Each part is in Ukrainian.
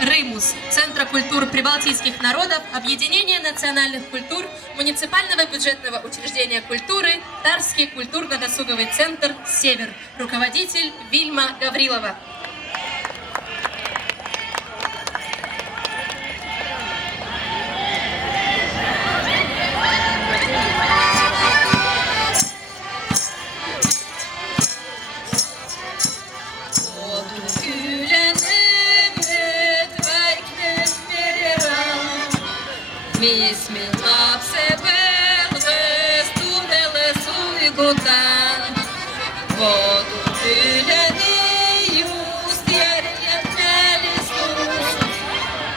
«Рымус» Центра культур прибалтийских народов, Объединения национальных культур, муниципального бюджетного учреждения культуры, Тарский культурно-досуговый центр «Север». Руководитель Вильма Гаврилова. Мисмил апсебел вестудele suigutan vodu yleni just järjetmelistus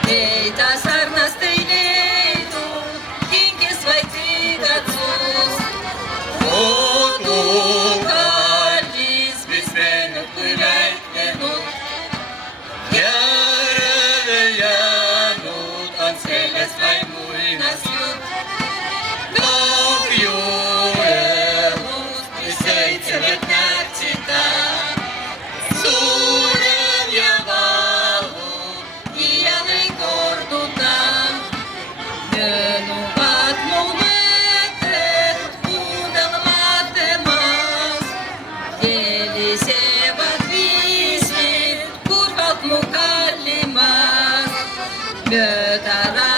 ei ta sarnast ei leidnud hingis vaid igatsus vodu kallis mis veenub kui väiknenud järele jäänud on sellest vaid kahju elust, mis seitsevet näksida. Suurem ja valu iial ei korduta. Mööduvad mu mõtted kuudelmate maas. Helisevad viisid kurvalt mu kallimas. Mööda